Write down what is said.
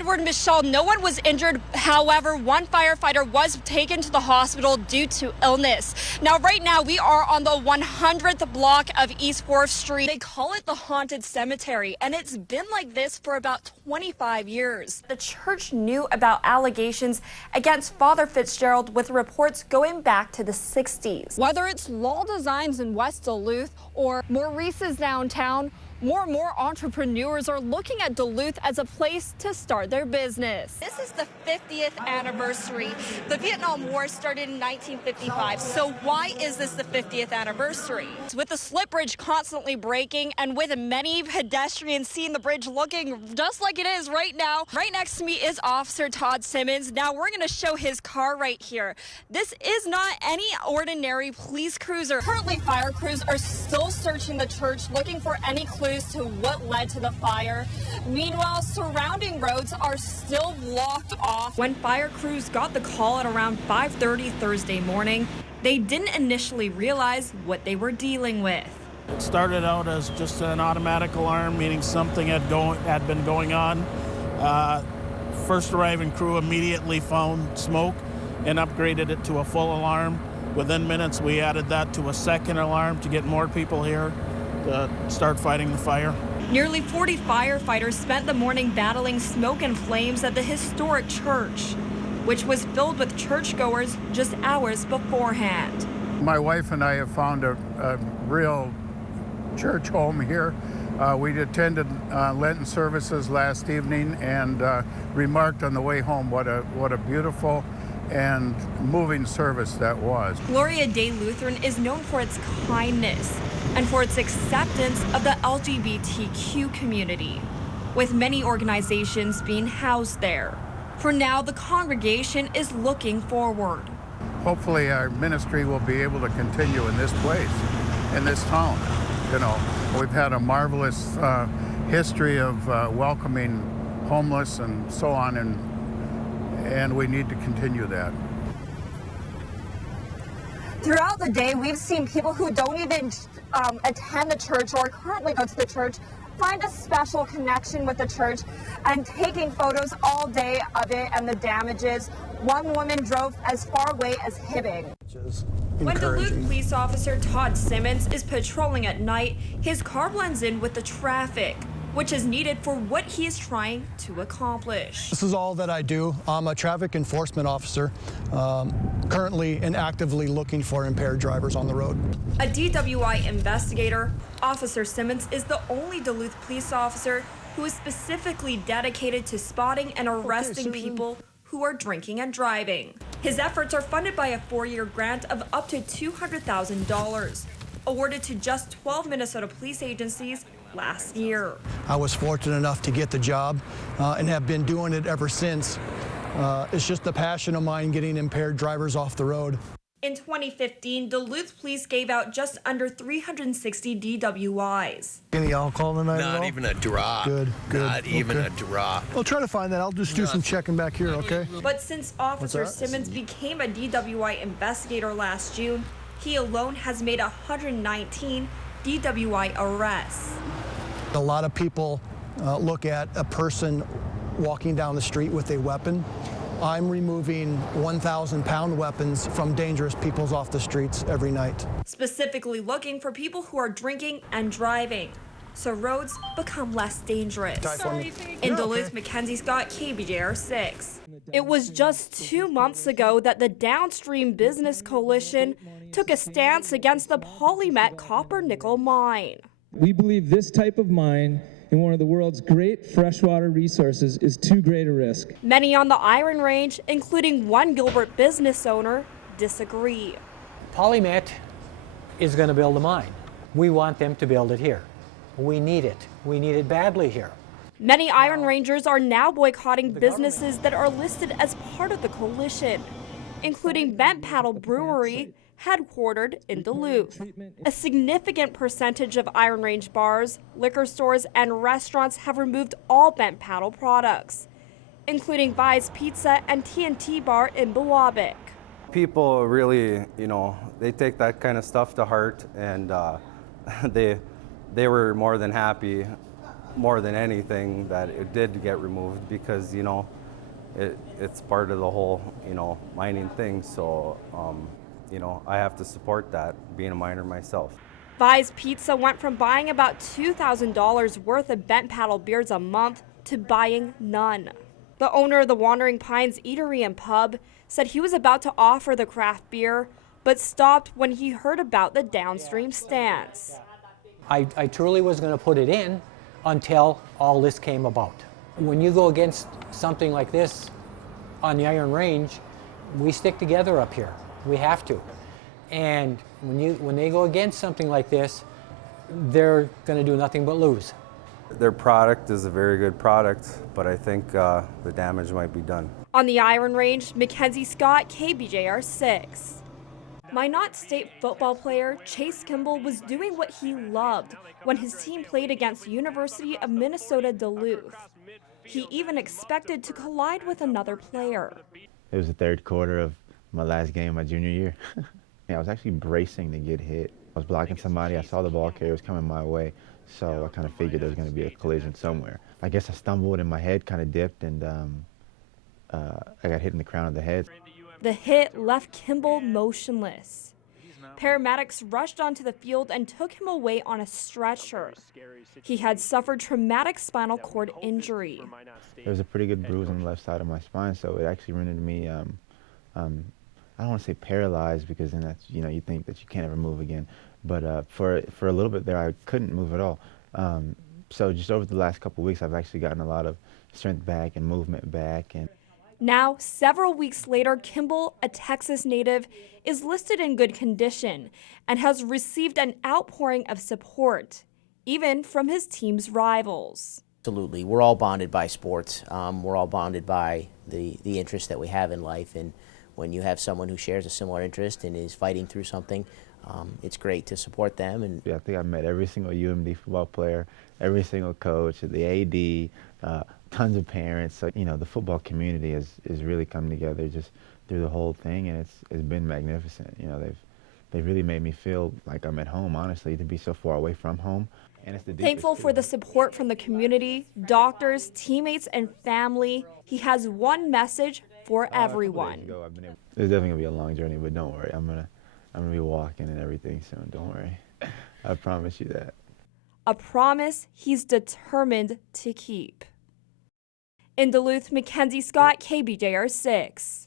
Edward, Michelle, no one was injured. However, one firefighter was taken to the hospital due to illness. Now, right now, we are on the 100th block of East 4th Street. They call it the Haunted Cemetery, and it's been like this for about 25 years. The church knew about allegations against Father Fitzgerald with reports going back to the 60s. Whether it's Law Designs in West Duluth or Maurice's downtown, more and more entrepreneurs are looking at Duluth as a place to start their business. This is the 50th anniversary. The Vietnam War started in 1955. So why is this the 50th anniversary? With the slip bridge constantly breaking and with many pedestrians seeing the bridge looking just like it is right now, right next to me is Officer Todd Simmons. Now we're going to show his car right here. This is not any ordinary police cruiser. Currently, fire crews are still searching the church looking for any clues to what led to the fire. Meanwhile, surrounding roads are still blocked off. When fire crews got the call at around 5:30 Thursday morning, they didn't initially realize what they were dealing with. It started out as just an automatic alarm, meaning something had been going on. First arriving crew immediately found smoke and upgraded it to a full alarm. Within minutes, we added that to a second alarm to get more people here to start fighting the fire. Nearly 40 firefighters spent the morning battling smoke and flames at the historic church, which was filled with churchgoers just hours beforehand. My wife and I have found a real church home here. We attended Lenten services last evening and remarked on the way home what a beautiful and moving service that was. Gloria Day Lutheran is known for its kindness and for its acceptance of the LGBTQ community, with many organizations being housed there. For now, the congregation is looking forward. Hopefully our ministry will be able to continue in this place, in this town. You know, we've had a marvelous history of welcoming homeless and so on, and we need to continue that. Throughout the day, we've seen people who don't even attend the church or currently go to the church find a special connection with the church and taking photos all day of it and the damages. One woman drove as far away as Hibbing. When Duluth police officer Todd Simmons is patrolling at night, his car blends in with the traffic, which is needed for what he is trying to accomplish. This is all that I do. I'm a traffic enforcement officer, currently and actively looking for impaired drivers on the road. A DWI investigator, Officer Simmons is the only Duluth police officer who is specifically dedicated to spotting and arresting people who are drinking and driving. His efforts are funded by a 4-year grant of up to $200,000, awarded to just 12 Minnesota police agencies last year. I was fortunate enough to get the job and have been doing it ever since. It's just a passion of mine getting impaired drivers off the road. In 2015, Duluth police gave out just under 360 DWIs. Any alcohol tonight? Not even a drop. Good. Not even a drop. I'll try to find that. I'll just do some checking back here, okay? But since Officer Simmons became a DWI investigator last June, he alone has made 119 DWI arrests. A lot of people look at a person walking down the street with a weapon. I'm removing 1,000-pound weapons from dangerous people off the streets every night. Specifically looking for people who are drinking and driving, so roads become less dangerous. In Duluth, Mackenzie Scott, KBJR 6. It was just 2 months ago that the Downstream Business Coalition took a stance against the Polymet copper-nickel mine. We believe this type of mine in one of the world's great freshwater resources is too great a risk. Many on the Iron Range, including one Gilbert business owner, disagree. Polymet is going to build a mine. We want them to build it here. We need it. We need it badly here. Many Iron Rangers are now boycotting businesses that are listed as part of the coalition, including Bent Paddle Brewery, headquartered in Duluth. A significant percentage of Iron Range bars, liquor stores, and restaurants have removed all Bent Paddle products, including Vi's Pizza and TNT Bar in Biwabik. People really, they take that kind of stuff to heart, and they were more than happy more than anything that it did get removed because, you know, it's part of the whole, you know, mining thing. So, you know, I have to support that, being a miner myself. Vi's Pizza went from buying about $2,000 worth of bent paddle beers a month to buying none. The owner of the Wandering Pines Eatery and Pub said he was about to offer the craft beer, but stopped when he heard about the downstream stance. I truly was going to put it in until all this came about. When you go against something like this on the Iron Range, we stick together up here. We have to. And when they go against something like this, they're going to do nothing but lose. Their product is a very good product, but I think the damage might be done. On the Iron Range, Mackenzie Scott, KBJR 6. Minot State football player Chase Kimball was doing what he loved when his team played against University of Minnesota Duluth. He even expected to collide with another player. It was the third quarter of my last game my junior year. I was actually bracing to get hit. I was blocking somebody, I saw the ball carrier was coming my way, so I kind of figured there was going to be a collision somewhere. I guess I stumbled and my head kind of dipped, and I got hit in the crown of the head. The hit left Kimball motionless. Paramedics rushed onto the field and took him away on a stretcher. He had suffered traumatic spinal cord injury. There was a pretty good bruise on the left side of my spine, so it actually rendered me, I don't want to say paralyzed, because then that's, you know, you think that you can't ever move again. But for a little bit there, I couldn't move at all. So just over the last couple of weeks, I've actually gotten a lot of strength back and movement back. And now, several weeks later, Kimball, a Texas native, is listed in good condition and has received an outpouring of support, even from his team's rivals. Absolutely. We're all bonded by sports. We're all bonded by the interest that we have in life. And when you have someone who shares a similar interest and is fighting through something, it's great to support them. And yeah, I think I've met every single UMD football player, every single coach, the AD, tons of parents. So, you know, the football community has really come together just through the whole thing, and it's been magnificent. You know, they've really made me feel like I'm at home, honestly, to be so far away from home. And it's thankful for the support from the community, doctors, teammates, and family. He has one message for everyone. It's definitely gonna be a long journey, but don't worry, I'm gonna be walking and everything soon. Don't worry, I promise you that. A promise he's determined to keep. In Duluth, Mackenzie Scott, KBJR 6.